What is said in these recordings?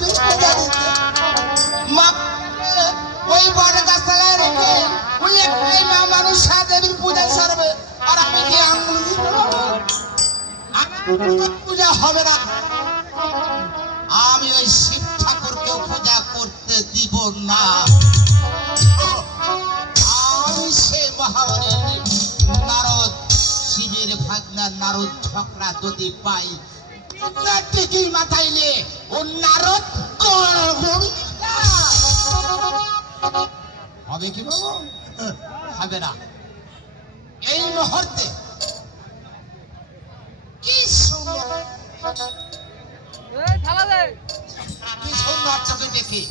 দেবীর পূজা দিতে। মা ওই বড় গাছতলায় রেখে ওই একটাই মা মানুষ সারা দেবীর পূজা সারবে, আর আমি কি আঙ্গুল দিব? আমার পূজা হবে না। আমি ওই শিব ঠাকুরকেও পূজা করতে দিব না। আমি সে মহাবলী নারদ, শিবের ভাগনা নারদ ঝগড়া যদি পাই টিকি মাথাইলে ও নারদ হবে কি বাবু? হবে না। এই মুহূর্তে কি সুন্দর কি সুন্দর চোখে দেখি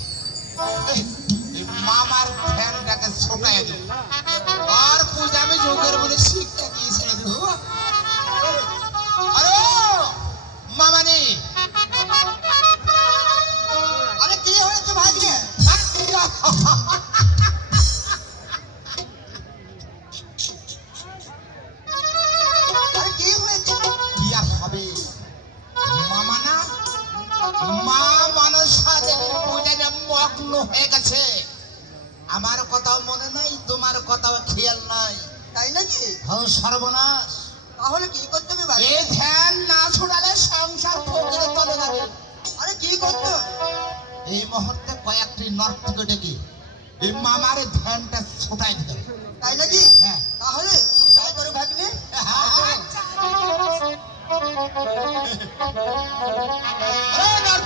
মামার ফ্যানটাকে ছোটায় দেব, আর পূজা আমি যোগের বলে শিক্ষা দিয়েছিল দেব। আরে মামানি, আরে কি হয়েছে ভাগ্নে? আরে কি হয়েছে? কি আর হবে মামা না, মা মনসা দেবীর পূজায় মগ্ন হয়ে গেছে। আমার কথাও মনে নাই, তোমার কথাও খেয়াল নাই, তাই নাকি? হ্যাঁ, সর্বনাশ। তাহলে কি করতে হবে? এই ধ্যান না ছুড়ালে সংসার ফকিরে চলে যাবে। আরে কি করতে? এই মুহূর্তে কয়েকটি নর্তকী ডেকে এই মামার ধ্যানটা ছুটাই দিতে হবে। তাই নাকি? হ্যাঁ। তাহলে তাই করে ভাগনে। আচ্ছা।